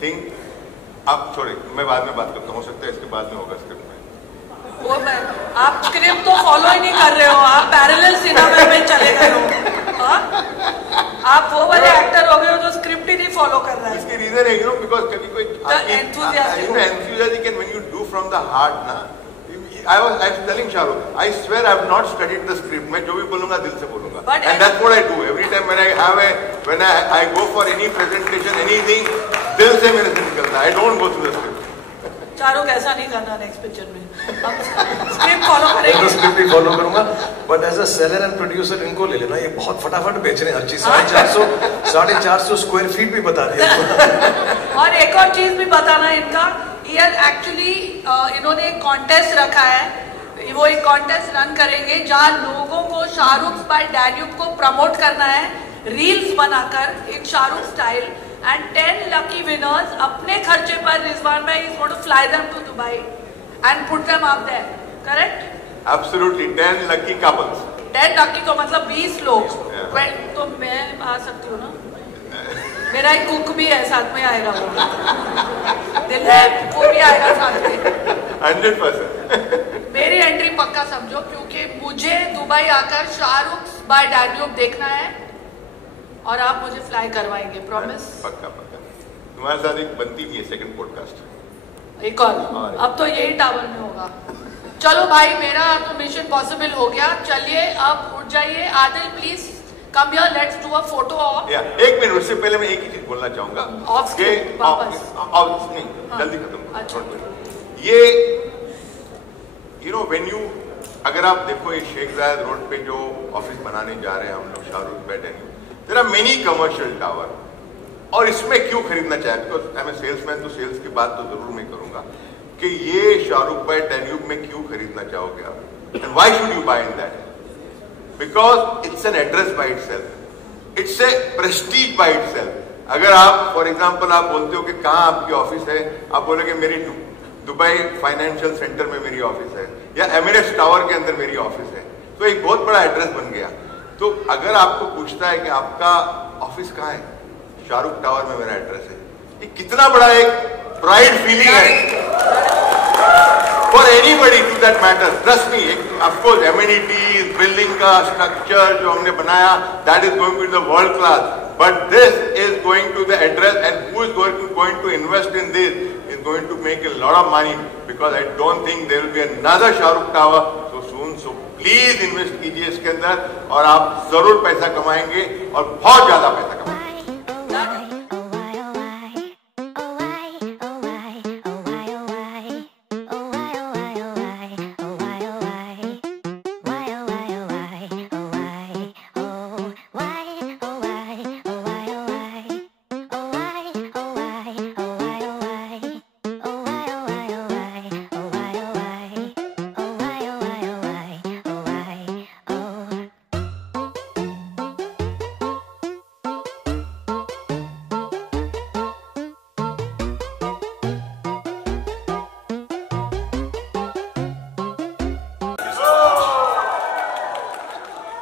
thing, आप छोड़े, मैं बाद में बात करता हूँ, हो सकता है इसके बाद में होगा स्क्रिप्ट में. वो मैं, आप स्क्रिप्ट तो फॉलो ही नहीं कर रहे हो, आप पैरेलल सिनेमा में चले गए हो. आप वो वाले एक्टर हो गए हो जो स्क्रिप्ट ही नहीं फॉलो कर रहा है. इसकी रीजन है, because कभी कोई enthusiastic, when you do from the heart ना. I was telling Shahrukh, I swear I have not studied the script. मैं जो भी बोलूँगा दिल से बोलूँगा. And that's what I do. Every time when I go for any presentation, anything, दिल से मेरे से निकलता है. I don't go through the script. Shahrukh ऐसा नहीं करना नेक्स्ट पिक्चर में. स्क्रिप्ट फॉलो करेंगे. तो स्क्रिप्ट ही फॉलो करूँगा. But as a seller and producer इनको ले लेना, ये बहुत फटाफट बेच रहे हैं हर चीज. 450 स्क्वायर फीट भी बता दिया. और एक और चीज भी बताना इनका, ये एक्चुअली इन्होंने एक कॉन्टेस्ट रखा है कि वो एक कॉन्टेस्ट रन करेंगे जहां लोगों को शाहरुख बाय डैन्यूब को प्रमोट करना है, रील्स बनाकर एक Shahrukh style, and 10 lucky winners अपने खर्चे पर रिजवान भाई is going to fly them to Dubai and put them up there, correct? Absolutely, 10 lucky couples. 10 lucky तो मतलब 20 लोग, तो मैं आ सकती हूँ ना? मेरा एक कुक भी है साथ में आएगा, वो दिलीप वो भी आएगा साथ में 100%. मेरी एंट्री पक्का समझो, क्योंकि मुझे दुबई आकर शाहरुख बाय डैन्यूब देखना है और आप मुझे फ्लाई करवाएंगे, प्रॉमिस? पक्का पक्का. तुम्हारे साथ एक बनती भी है सेकंड पॉडकास्ट. एक और अब तो यही टावर में होगा. चलो भाई, मेरा तो मिशन पॉसिबल हो गया. चलिए अब उठ जाइए. Adil please come here, let's do a photo of. एक मिनट, उससे पहले मैं एक ही चीज बोलना चाहूंगा. नहीं, जल्दी खत्म. अच्छा. ये व्हेन यू, अगर आप देखो ये शेख जायद रोड पे जो ऑफिस बनाने जा रहे हैं हम लोग Shahrukh by Danube, there are many commercial tower. और इसमें क्यों खरीदना चाहे, because I am a salesman, तो सेल्स की बात तो जरूर मैं करूंगा कि ये शाहरुख बाय डैन्यूब में क्यों खरीदना चाहोगे आप, and why should you buy in that? Because it's an address by itself, it's a prestige by itself. अगर आप फॉर एग्जांपल आप बोलते हो कि कहाँ आपकी ऑफिस है, आप बोलोगे मेरी दुबई फाइनेंशियल सेंटर में मेरी ऑफिस है, या एमिरेट्स टावर के अंदर मेरी ऑफिस है, तो एक बहुत बड़ा एड्रेस बन गया. तो अगर आपको पूछता है कि आपका ऑफिस कहाँ है, शाहरुख टावर में मेरा एड्रेस है, ये कितना बड़ा एक प्राइड फीलिंग है for anybody to that matter. Trust me, of course amenities, building का स्ट्रक्चर जो हमने बनाया, that is going to the world class, but this is going to the address, and who is going to invest in this is going to make a lot of money, because I don't think there will be another Shahrukh Tower so soon. So please invest कीजिए इसके अंदर और आप जरूर पैसा कमाएंगे और बहुत ज्यादा पैसा कमाएंगे.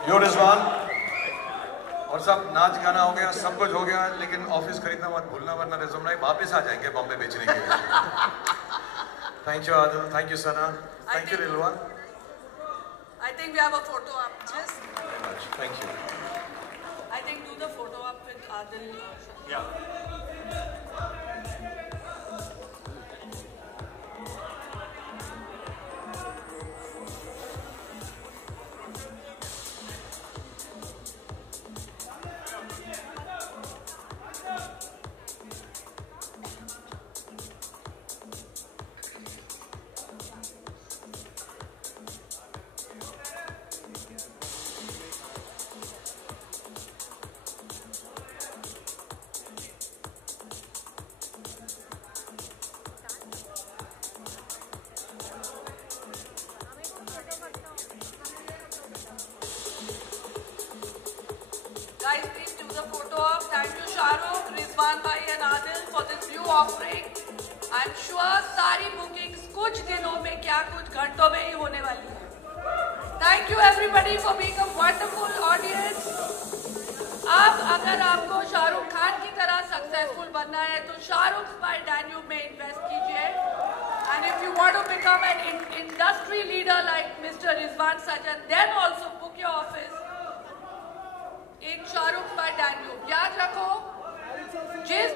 यो रिजवान, और सब नाच गाना हो गया, सब कुछ हो गया, लेकिन ऑफिस खरीदना मत भूलना, वरना रिज्यूम नहीं वापस आ जाएंगे बॉम्बे बेचने के लिए. Thank you Adil, thank you Sana, thank you Rizwan. I think we have a photo up. Just Very much. Thank you. I think do the photo up with Adil. Yeah. Guys, please do the photo op. Thank you Shahrukh, Rizwan bhai and Adil for this new offering. I'm sure सारी bookings कुछ दिनों में क्या कुछ घंटों में ही होने वाली है. Thank you everybody for being a wonderful audience. अब अगर आपको शाहरुख खान की तरह सक्सेसफुल बनना है तो शाहरुख बाय डैन्यूब में इन्वेस्ट कीजिए. And if you want to become an industry leader like Mr. Rizwan Sajjan, then also book your office in Shahrukh by Danube. याद रखो, जिस